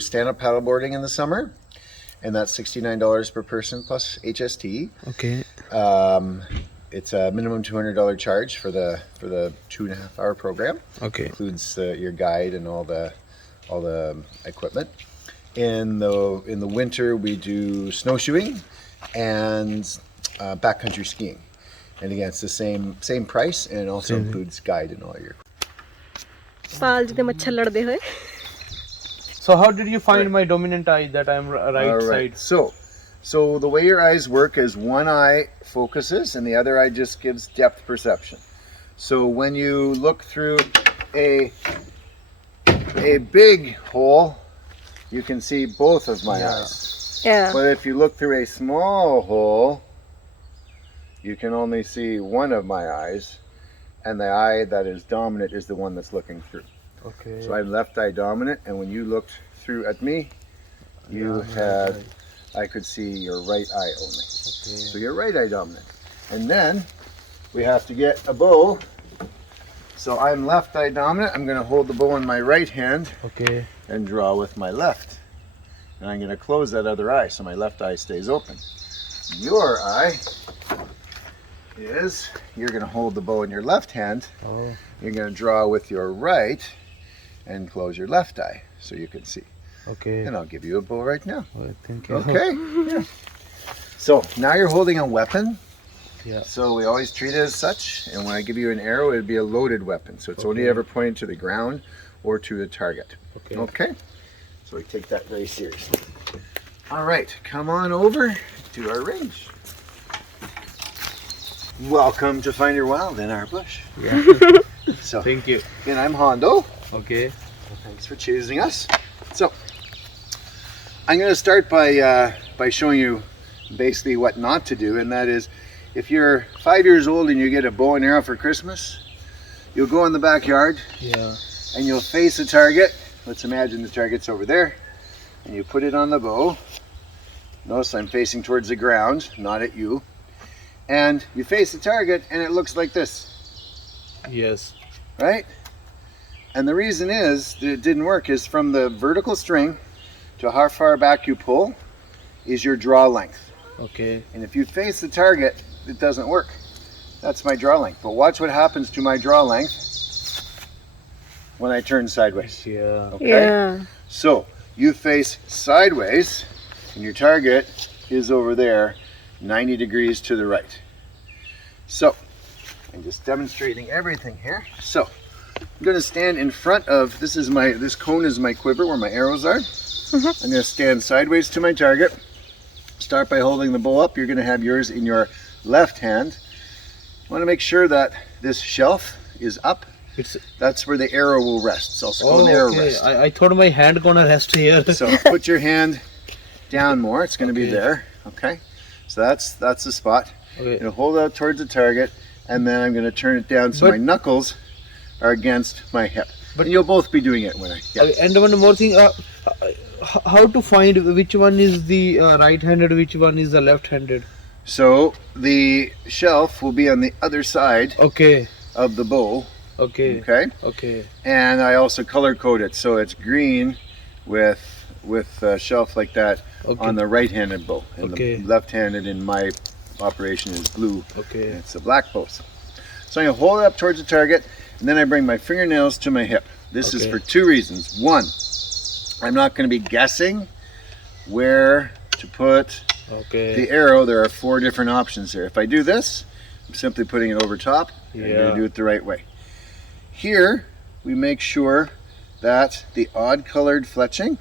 stand-up paddleboarding in the summer, and that's $69 per person plus HST. Okay. It's a minimum $200 charge for the 2.5 hour program. Okay. Includes your guide and all the equipment. In the winter, we do snowshoeing and backcountry skiing, and again, it's the same price, and it also includes guide and all your. So how did you find my dominant eye that I'm right side? So the way your eyes work is one eye focuses and the other eye just gives depth perception. So when you look through a big hole, you can see both of my eyes. Yeah. But if you look through a small hole, you can only see one of my eyes, and the eye that is dominant is the one that's looking through. Okay. So I'm left eye dominant, and when you looked through at me, I could see your right eye only. Okay. So you're right eye dominant. And then we have to get a bow. So I'm left eye dominant. I'm going to hold the bow in my right hand Okay. and draw with my left. And I'm going to close that other eye so my left eye stays open. Your eye is, you're going to hold the bow in your left hand. Oh. You're going to draw with your right and close your left eye so you can see. Okay. And I'll give you a bow right now. Oh, thank you. Okay? Yeah. So now you're holding a weapon. Yeah. So we always treat it as such. And when I give you an arrow, it'd be a loaded weapon. So it's only ever pointed to the ground or to the target. Okay. Okay? So we take that very seriously. All right, come on over to our range. Welcome to Find Your Wild in our bush. Yeah. So, Thank you. again, I'm Hondo. Okay. Thanks for choosing us. So, I'm going to start by showing you basically what not to do, and that is, if you're 5 years old and you get a bow and arrow for Christmas, you'll go in the backyard Yeah. and you'll face a target. Let's imagine the target's over there, and you put it on the bow. Notice I'm facing towards the ground, not at you. And you face the target and it looks like this, Yes. right? And the reason is that it didn't work is from the vertical string to how far back you pull is your draw length. Okay. And if you face the target, it doesn't work. That's my draw length. But watch what happens to my draw length when I turn sideways. Yeah. Okay? Yeah. So you face sideways and your target is over there 90 degrees to the right. So I'm just demonstrating everything here. So I'm going to stand in front of, this cone is my quiver where my arrows are. I'm going to stand sideways to my target. Start by holding the bow up. You're going to have yours in your left hand. You want to make sure that this shelf is up. That's where the arrow will rest. It's also called an arrow rest. I thought my hand gonna rest here. So put your hand down more. It's going to be Okay. there. Okay. So that's the spot. Okay. You know, hold out towards the target, and then I'm going to turn it down so But- my knuckles are against my hip. But- And you'll both be doing it when I. Yeah. And one more thing, how to find which one is the right-handed, which one is the left-handed? So the shelf will be on the other side Okay. of the bow. Okay. Okay. Okay. And I also color code it so it's green with a shelf like that Okay. on the right-handed bow, and Okay. the left-handed in my operation is blue. Okay. And it's a black bow. So I'm going to hold it up towards the target, and then I bring my fingernails to my hip. This is Okay. for two reasons. One, I'm not going to be guessing where to put Okay. the arrow. There are 4 different options here. If I do this, I'm simply putting it over top, and I'm going Yeah. to do it the right way. Here, we make sure that the odd colored fletching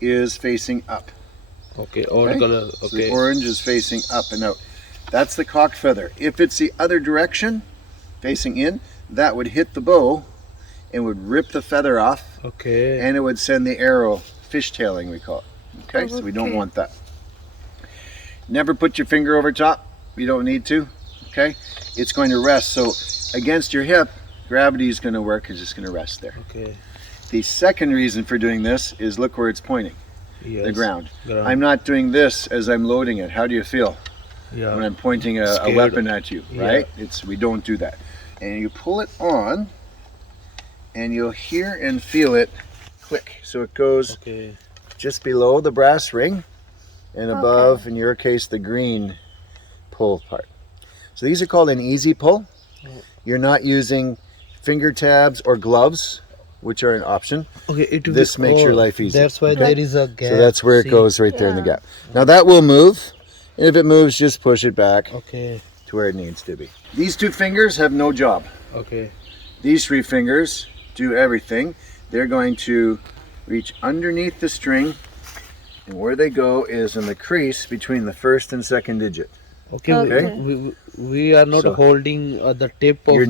is facing up. Okay. Odd Okay? color. So the Okay. orange is facing up and out. That's the cocked feather. If it's the other direction, facing in, that would hit the bow and would rip the feather off, Okay. and it would send the arrow fishtailing, we call it. Okay, so we don't Okay. want that. Never put your finger over top. You don't need to. Okay, it's going to rest. So against your hip, gravity is going to work. It's just going to rest there. Okay. The second reason for doing this is look where it's pointing, Yes. the ground. Ground. I'm not doing this as I'm loading it. How do you feel Yeah. when I'm pointing a Scared. weapon at you, Yeah. right? We don't do that. And you pull it on, and you'll hear and feel it click. So it goes Okay. just below the brass ring and above, in your case, the green pull part. So these are called an easy pull. You're not using finger tabs or gloves, which are an option. Okay, This makes your life easy. That's why there is a gap. So that's where it goes right there in the gap. Now that will move, and if it moves, just push it back Okay. to where it needs to be. These 2 fingers have no job. Okay. These 3 fingers do everything. They're going to reach underneath the string, and where they go is in the crease between the first and second digit. Okay. Okay. We are not So, holding the tip of You're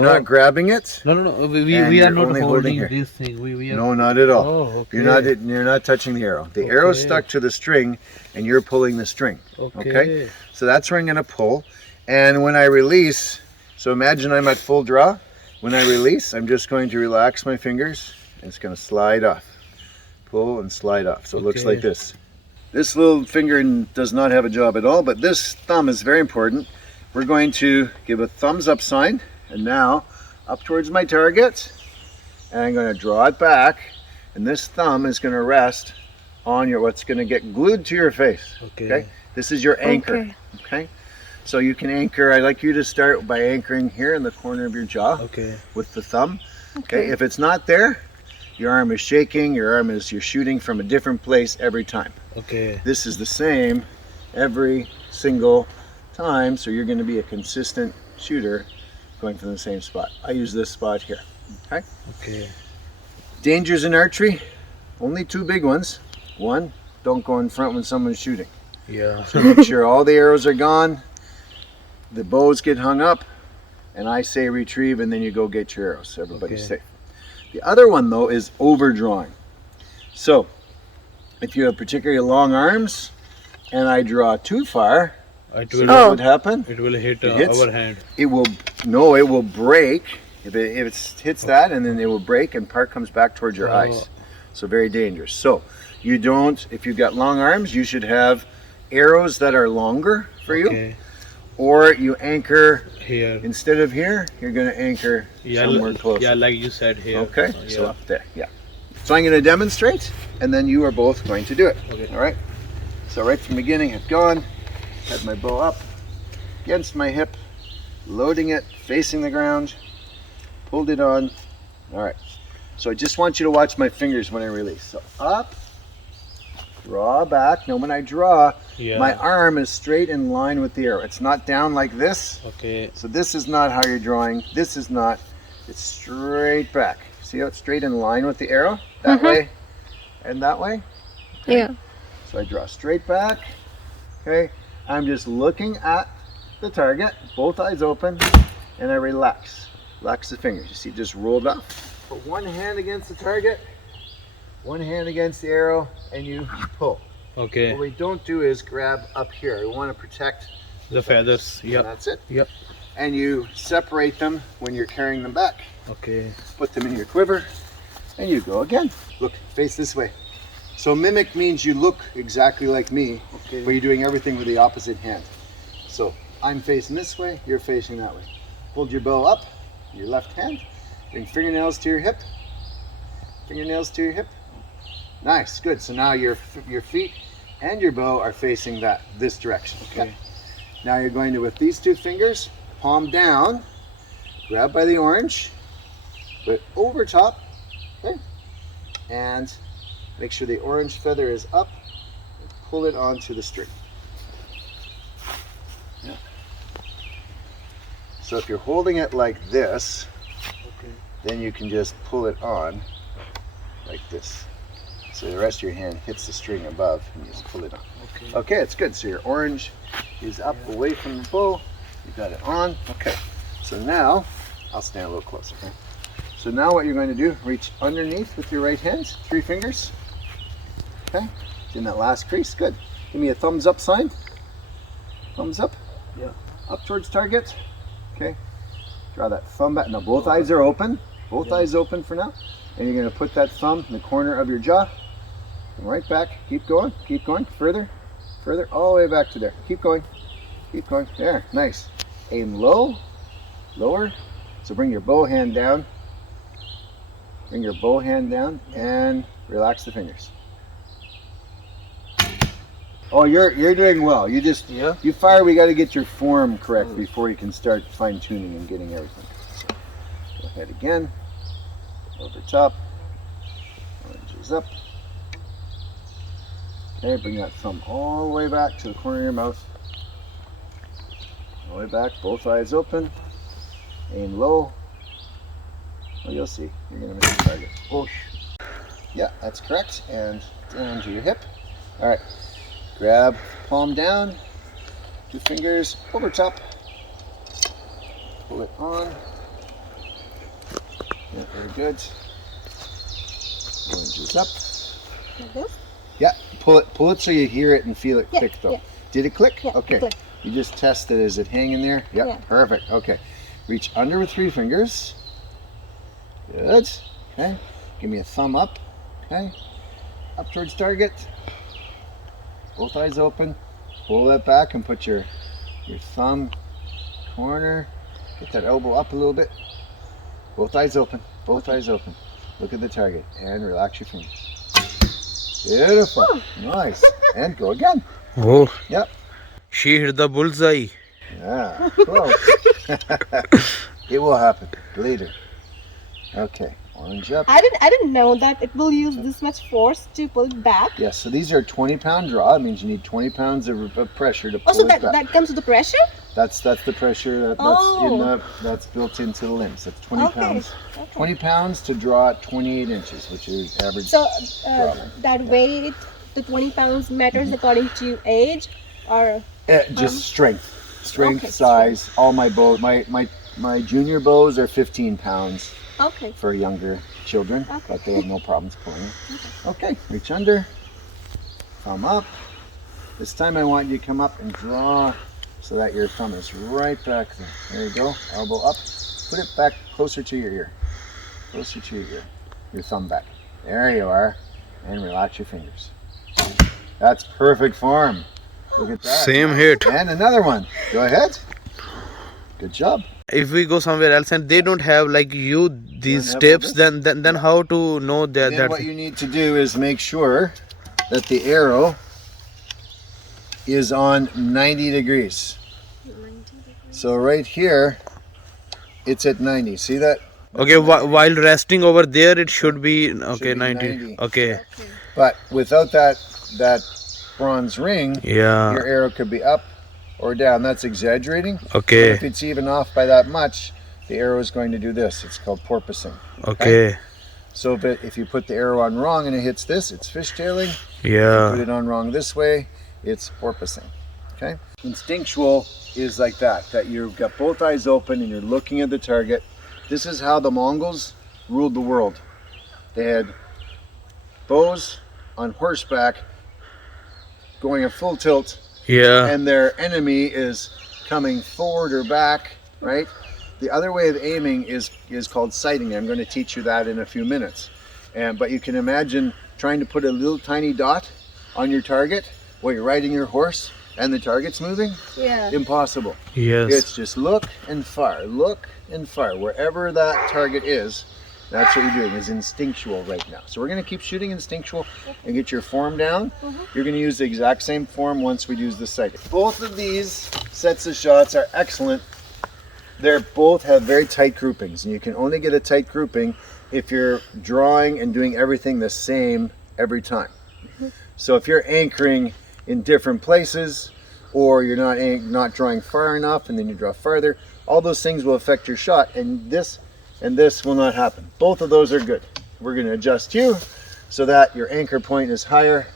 not grabbing it. No. We And are you're not only holding here. this thing. We are. No, not at all. Oh, okay. You're not touching the arrow. The arrow's stuck to the string, and you're pulling the string. Okay. So that's where I'm going to pull, and when I release, so imagine I'm at full draw. When I release, I'm just going to relax my fingers, and it's going to slide off. Pull and slide off. So it looks like this. This little finger does not have a job at all, but this thumb is very important. We're going to give a thumbs up sign, and now up towards my target, and I'm going to draw it back, and this thumb is going to rest on what's going to get glued to your face. Okay. This is your anchor. Okay. So you can anchor. I like you to start by anchoring here in the corner of your jaw. Okay. With the thumb. Okay. If it's not there, your arm is shaking. You're shooting from a different place every time. Okay. This is the same every single time, so you're going to be a consistent shooter going from the same spot. I use this spot here. Okay. Okay. Dangers in archery, only 2 big ones. 1, don't go in front when someone's shooting. Yeah. So make sure all the arrows are gone, the bows get hung up, and I say retrieve, and then you go get your arrows so everybody's safe. The other one though is overdrawing. So if you have particularly long arms and I draw too far, what would happen? It will hit our hand. It will break. If it hits that, and then it will break, and part comes back towards your eyes. So very dangerous. So you don't, if you've got long arms, you should have arrows that are longer for you, or you anchor here. Instead of here, you're going to anchor somewhere close. Yeah, like you said here. Okay, so up there, So I'm going to demonstrate, and then you are both going to do it. Okay. All right. So right from the beginning, I've gone, had my bow up against my hip, loading it, facing the ground, pulled it on. All right. So I just want you to watch my fingers when I release. So up, draw back. Now when I draw, my arm is straight in line with the arrow. It's not down like this. Okay. So this is not how you're drawing. This is not. It's straight back. See how it's straight in line with the arrow? That way and that way? Okay. Yeah. So I draw straight back. Okay. I'm just looking at the target, both eyes open, and I relax. Relax the fingers. You see, just rolled up. Put one hand against the target, one hand against the arrow, and you pull. Okay. What we don't do is grab up here. We want to protect the feathers. Yep. And that's it. Yep. And you separate them when you're carrying them back. Okay. Put them in your quiver, and you go again. Look, face this way. So mimic means you look exactly like me, but you're doing everything with the opposite hand. So I'm facing this way, you're facing that way. Hold your bow up, your left hand. Bring fingernails to your hip. Fingernails to your hip. Nice, good. So now your feet and your bow are facing this direction. Okay. Now you're going to, with these 2 fingers, palm down, grab by the orange, put over top, okay, and make sure the orange feather is up, and pull it onto the string. Yeah. So if you're holding it like this, then you can just pull it on like this. So the rest of your hand hits the string above and you just pull it on. Okay, it's good. So your orange is up away from the bow. You got it on. Okay. So now, I'll stand a little closer. Okay? So now what you're going to do, reach underneath with your right hand, 3 fingers. Okay. In that last crease. Good. Give me a thumbs up sign. Thumbs up. Yeah. Up towards target. Okay. Draw that thumb back. Now both eyes are open. Both eyes open for now. And you're going to put that thumb in the corner of your jaw. And right back. Keep going. Keep going. Further. Further. All the way back to there. Keep going. Keep going. There. Nice. Aim low. Lower. So bring your bow hand down. Bring your bow hand down and relax the fingers. Oh, you're doing well. You just you fire. We got to get your form correct before you can start fine tuning and getting everything. So, go ahead again. Over top. Oranges up. Okay, bring that thumb all the way back to the corner of your mouth. All the way back, both eyes open. Aim low. Well, you'll see. You're gonna miss the target. Oh, yeah, that's correct. And down to your hip. All right. Grab palm down. 2 fingers over top. Pull it on. Yeah, very good. Oranges up. Like this? Yeah, pull it so you hear it and feel it click though. Yeah. Did it click? Yeah, okay. it clicked. You just test it. Is it hanging there? Yep, Yeah. perfect. Okay. Reach under with 3 fingers. Good. Okay. Give me a thumb up. Okay. Up towards target. Both eyes open. Pull that back and put your thumb corner. Get that elbow up a little bit. Both eyes open. Both eyes open. Look at the target and relax your fingers. Beautiful. Nice. And go again. Oh. Yep. She hit the bullseye. Yeah. Close. It will happen later. Okay. Orange up. I didn't know that it will use this much force to pull it back. Yes. So these are 20-pound draw. It means you need 20 pounds of pressure to pull Also, it back. that comes with the pressure? That's the pressure that's built into the limbs. That's 20 pounds. Okay. 20 pounds to draw at 28 inches, which is average. So draw. that weight, the 20 pounds matters according to age, or Just strength, Okay, size. All my bow, my junior bows are 15 pounds okay. for younger children, Okay. but they have no problems pulling it. Okay, reach under, thumb up. This time I want you to come up and draw so that your thumb is right back there. There you go, elbow up. Put it back closer to your ear. Closer to your ear. Your thumb back. There you are. And relax your fingers. That's perfect form. Look at that. Same hit. And another one. Go ahead. Good job. If we go somewhere else and they don't have like you these have steps, all then how to know that Then what you need to do is make sure that the arrow is on 90 degrees. So right here, it's at 90. See that? Okay, while resting over there, it should be okay. be 90. 90. Okay. But without that bronze ring, Yeah. your arrow could be up or down. That's exaggerating. Okay. If it's even off by that much, the arrow is going to do this. It's called porpoising. Okay. So if you put the arrow on wrong and it hits this, it's fishtailing. Put Yeah. it on wrong this way, it's porpoising. Okay? Instinctual is like that you've got both eyes open and you're looking at the target. This is how the Mongols ruled the world. They had bows on horseback going at full tilt, Yeah. and their enemy is coming forward or back, right? The other way of aiming is called sighting. I'm going to teach you that in a few minutes. But you can imagine trying to put a little tiny dot on your target while you're riding your horse and the target's moving. Yeah. Impossible. Yes. It's just look and fire, look and fire. Wherever that target is, that's what you're doing, is instinctual right now. So we're going to keep shooting instinctual and get your form down. You're going to use the exact same form once we use the sighting. Both of these sets of shots are excellent. They both have very tight groupings, and you can only get a tight grouping if you're drawing and doing everything the same every time. So if you're anchoring in different places, or you're not drawing far enough and then you draw farther, all those things will affect your shot, and this will not happen. Both of those are good. We're going to adjust you so that your anchor point is higher,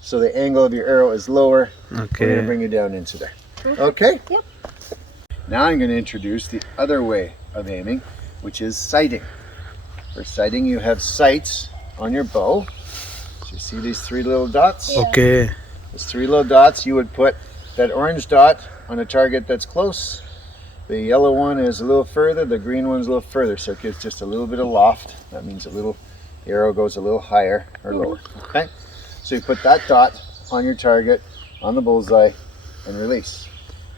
so the angle of your arrow is lower. We're going Okay. to bring you down into there. Okay? Yep. Now I'm going to introduce the other way of aiming, which is sighting. For sighting, you have sights on your bow. So you see these 3 little dots? Yeah. Okay. Those 3 little dots, you would put that orange dot on a target that's close. The yellow one is a little further, the green one's a little further, so it gives just a little bit of loft. That means the arrow goes a little higher or lower. Okay? So you put that dot on your target, on the bullseye, and release.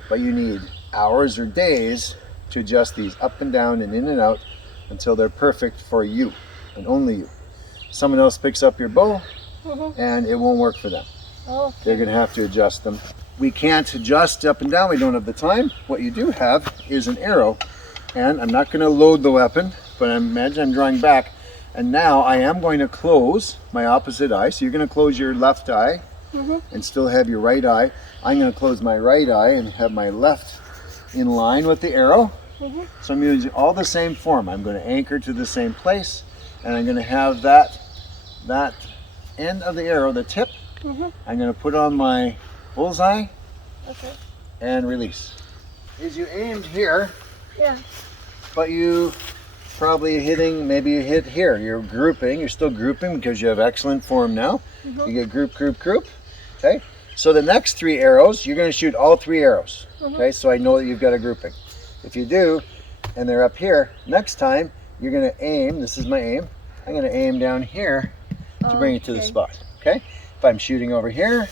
But you need hours or days to adjust these up and down and in and out until they're perfect for you and only you. Someone else picks up your bow and it won't work for them. Oh, They're going to have to adjust them. We can't adjust up and down. We don't have the time. What you do have is an arrow. And I'm not going to load the weapon, but imagine I'm drawing back. And now I am going to close my opposite eye. So you're going to close your left eye and still have your right eye. I'm going to close my right eye and have my left in line with the arrow. So I'm using all the same form. I'm going to anchor to the same place, and I'm going to have that end of the arrow, the tip, I'm going to put on my bullseye and release. As you aimed here, but you probably hitting, maybe you hit here. You're grouping, you're still grouping because you have excellent form now. You get group, group, group. Okay, so the next 3 arrows, you're going to shoot all 3 arrows. Okay, so I know that you've got a grouping. If you do, and they're up here, next time you're going to aim, this is my aim, I'm going to aim down here to bring it to the spot. Okay, if I'm shooting over here,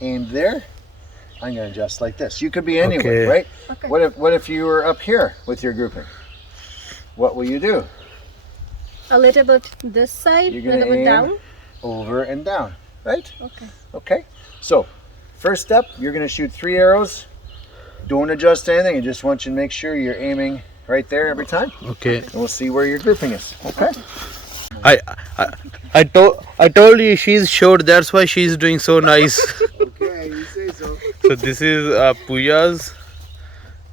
aimed there, I'm going to adjust like this. You could be anywhere, right? What if you were up here with your grouping? What will you do? A little bit this side, a You're going little to bit aim down. over and down, right? Okay. Okay, so first step, you're going to shoot 3 arrows. Don't adjust anything. I just want you to make sure you're aiming right there every time. Okay. And we'll see where your grouping is. Okay. I told you she's short. That's why she's doing so nice. Okay, you say so. So this is Pooja's,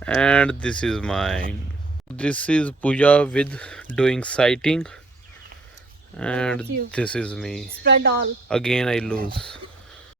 and this is mine. This is Pooja with doing sighting, and That's you. this is me. Spread all. Again I lose.